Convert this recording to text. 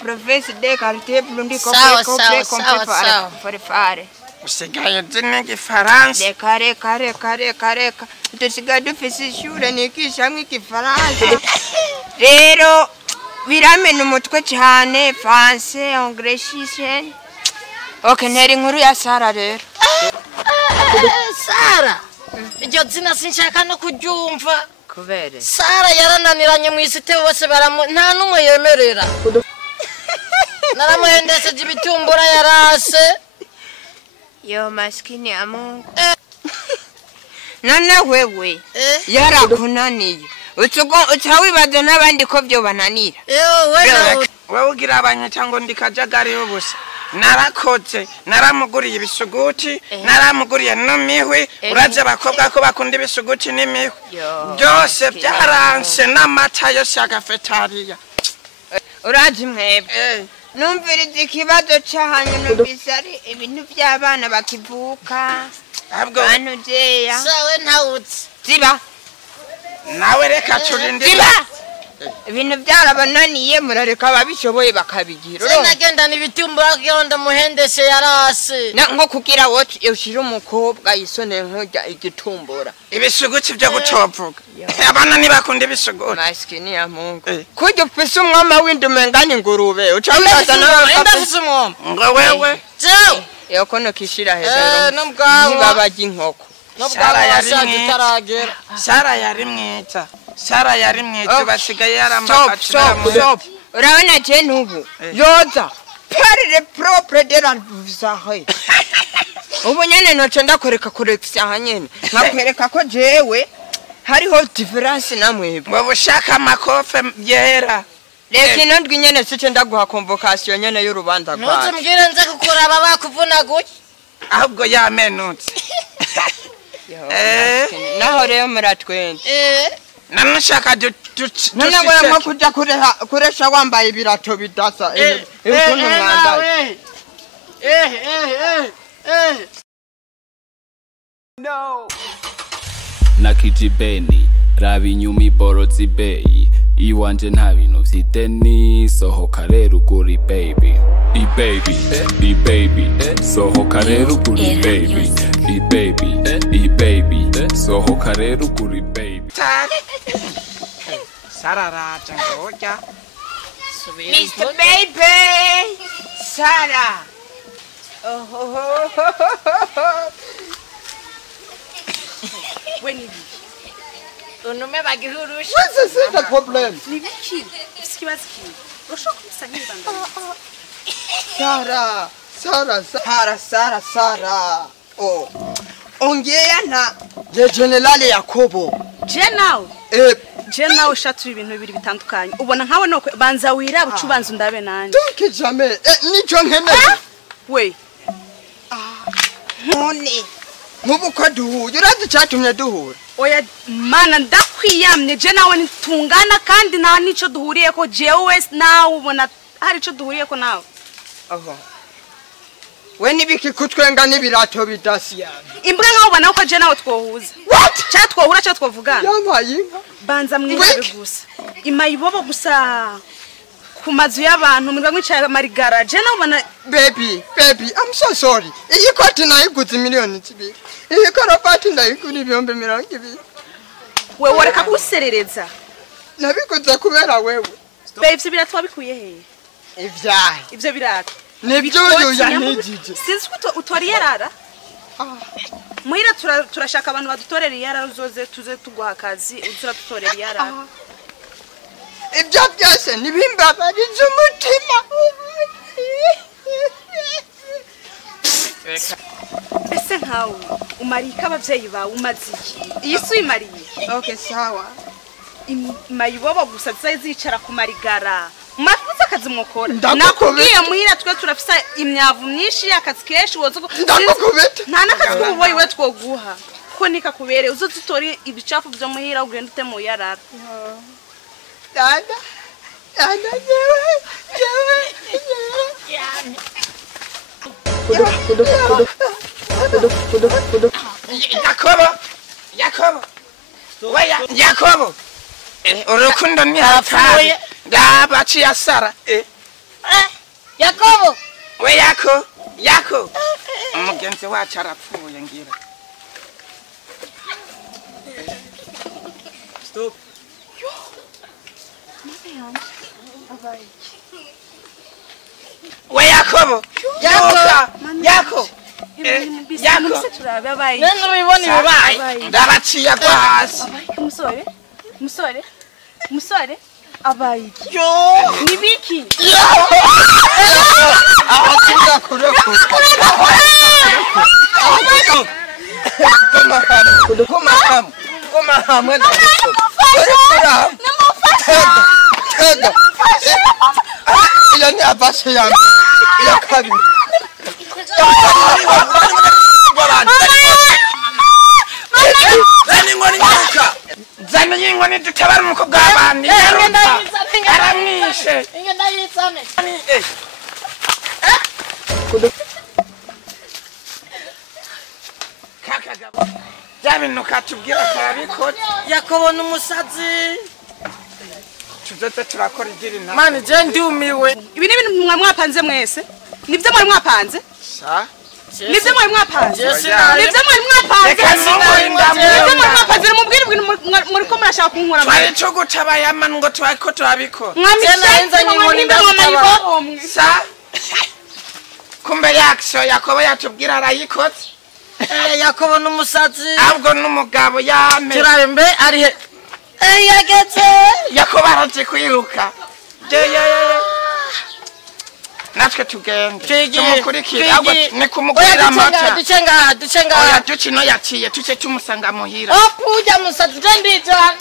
Profe, sidde qualité plundi fare. Usigaye zine Kifaransa. Reka dusigaye dufise ishure nigishamwe Igifaransa. Rero biramena umutwe cyane français, anglais, chien. Okay, ntera inkuru ya Sara rero. Sara. Iryo zina sinshaka no kuryumva. Kubere. Sara yarananiranye mu isite bose nta numwe yemerera. Naramuhendese ibitumbura yarase. Yo maskini ya Mungu. Nana wewe. Yarakunaniye. Utawibaza n'abandi ko byo bananira. Wewe ugira abanyita ngo ndikajagari ubusa. Narakoze naramuguriye ibisuguti naramuguriye n'imihwi uraje abakobwa ko bakunda ibisuguti n'imihwi byose byaranse n'amata yose agafetariya uraje mwebwe numviriza ikibazo cyahanye numvise ari ibintu by'abana bakivuka banujeya sawe ntawutse ziba nawe reka turindire ziba ibintu byarabananiye murareka ababishoboye bakabigira sinagenda n'ibitumbura gihonda muhendese yarase nko kugira wote ushira umukobwa yisone nkujya igitumbura ibisuguti byo gutovuga abana nibakunda ibisuguti maskini ya Mungu kujya ufise umwama w'indumenganye ngurube ucamubaza ndafise umwama ngo wewe je yokono kishira hejuru n'ubwawa nibabaje inkoko Sara yari mwita Sara yari mwita basigaye yarambafatira urabona je nubu yoza parle propre de la visahe ubu nyene noce ndakoreka kurekisa hanyene nkakwereka ko jewe hariho difference namwebwe ngo bushaka amakofe yera reka inondwi nyene sice ndaguha convocation nyene y'urubanza rwawe ntuzumbwire nze kukuraba bakuvuna guki ahubwo yamenutse naho rero muratwende namushaka nanagora nko kuja kuresha wambaye ibirato bidasa ukuntu mwambaye No. Nakijibeni rabi nyumi borozi beyi iwanje nta bintu vy'ideni sohoka rero uguri baby I baby sohoka rero uguri baby I baby sohoka rero uguri baby Sara raja ngoja Mr. Baby Sara When unume bagihurusha What's the problem? nibiki ikibazo urashaka kumusanya ibanga Sara oh ongea na je General Yakobo je nawe shatu ibintu bibiri bitandukanye ubona nkawe no banza wiraba ucubanza undabe nanje donc jamais nico nkeneye we none mubu ko duhuye urazi cyatumye duhura oya mana ndakwiyamye je nawe nitungana kandi nta nico duhuriye ko jewe nawe ubona hari ico duhuriye ko nawe we nibiki kutwenga n'ibirato bidasiya imbwa nkaho ubona ko je nawe twohuza cha twohura cha twovugana yabaye inka banza mwibabe gusa imayibobo gusa ku mazu y'abantu muri mwicaye marigara je nawe ubona baby I'm so sorry iyi koti nayiguze miliyoni 2 iyi karapati ndayikuri 200,000 we wareka kuserereza nabiguze kubera wewe babe biratwa bikuye he ivyo birato nibyo yanijije sinzi ko utori yarara muhira turashaka abantu badutorera yarara uzoze tuze tuguha akazi uzura tutorera yarara ibyo byose nibimbabariza umutima ese nkawe umarika abavyeyi bawe umaze iki iyi si uyimariye okay sawa mayibobo gusa zicara ku marigara mafuza akazi mwokora nakubwiye muhira twe turafisa imyavu myinshi akazi keshi wozo ndakubita nta nakazi kuboyi we twoguha ko nika kubere uzozitori ibicafu byo muhira ugenda ute mu yarara dada Yakobo urukundo ni hapfuye ndabaciye asara Yakobo we yako umugenzi wacu arapfuye ngira stop we Yakobo yako nene ubibona ibibaye ndabaciye agwa hasi musore abaye nibiki zana ingoni dutabara umukobwa w'abandi aramwishe byabintu katubwira karabikoze Yakobo n'umusazi tuzote turakora igiri na mani je ndumiwe ibi ni ibintu mwapanze mwese nibyo muri mwapanze nibyo muri mwapanze nibyo muri mwapanze mubwire ibintu muri ko murashaka kunkura twari cyo gutabayama ngo twako turabikora sa kumbe yakso Yakobo yatubwira arayikoze Yakobo n'umusazi ahubwo n'umugabo yame turarembe ari he yageze Yakobo araje kwiruka natwe tugende tumukurikira ahubwo ni kumugwira amata ducenga oya ducino yaciye tuce tumusanga muhira opuja musazi je ndijana